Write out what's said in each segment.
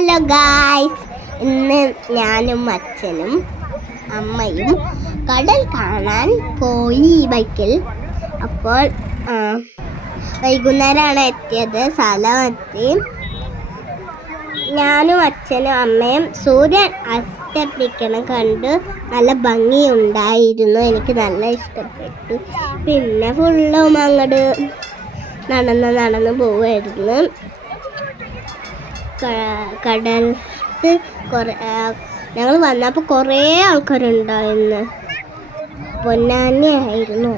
Hello guys, ഇന്ന് ഞാനും അച്ഛനും അമ്മയും കടൽ കാണാൻ പോയി ബൈക്കിൽ. അപ്പോൾ വൈകുന്നേരമാണ് എത്തിയത്. സ്ഥലമെത്തി. ഞാനും അച്ഛനും അമ്മയും സൂര്യൻ അസ്തമിക്കണം കണ്ട് നല്ല ഭംഗിയുണ്ടായിരുന്നു. എനിക്ക് നല്ല ഇഷ്ടപ്പെട്ടു. പിന്നെ ഫുള്ളും അങ്ങോട്ട് നടന്ന് പോവായിരുന്നു. കടൽക്ക് ഞങ്ങൾ വന്നപ്പോൾ കുറേ ആൾക്കാരുണ്ടായിരുന്നു. പൊന്നാനിയായിരുന്നു.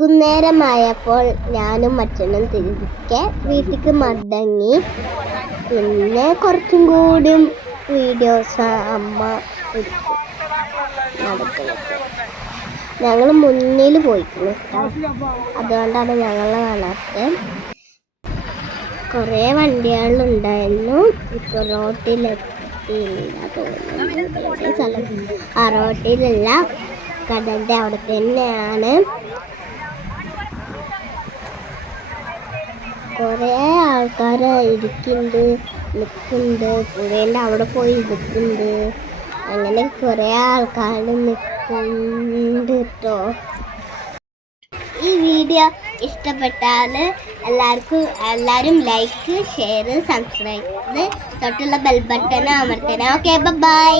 വൈകുന്നേരമായപ്പോൾ ഞാനും അച്ഛനും തിരികെ വീട്ടിലേക്ക് മടങ്ങി. പിന്നെ കുറച്ചും കൂടി വീഡിയോസ് അമ്മ എടുത്തു നടക്കുന്നത്. ഞങ്ങൾ മുന്നിൽ പോയിക്കുന്നു കേട്ടോ, അതുകൊണ്ടാണ് ഞങ്ങൾ കാണാത്തത്. കുറേ വണ്ടികളുണ്ടായിരുന്നു. ഇപ്പോൾ റോട്ടിലെത്തിയില്ല തോന്നുന്നു. സ്ഥലം ആ റോട്ടിലല്ല, കടലിൻ്റെ അവിടെ തന്നെയാണ്. കുറേ ആൾക്കാർ ഇരിക്കുന്നുണ്ട്, നിൽക്കുന്നുണ്ട്. പുഴേൻ്റെ അവിടെ പോയി ഇരിക്കുന്നുണ്ട്. അങ്ങനെ കുറേ ആൾക്കാർ നിൽക്കുന്നുണ്ട് കേട്ടോ. ഈ വീഡിയോ ഇഷ്ടപ്പെട്ടാൽ എല്ലാവരും ലൈക്ക്, ഷെയർ, സബ്സ്ക്രൈബ്, തൊട്ടുള്ള ബെൽ ബട്ടൺ അമർത്തണം. Okay, by.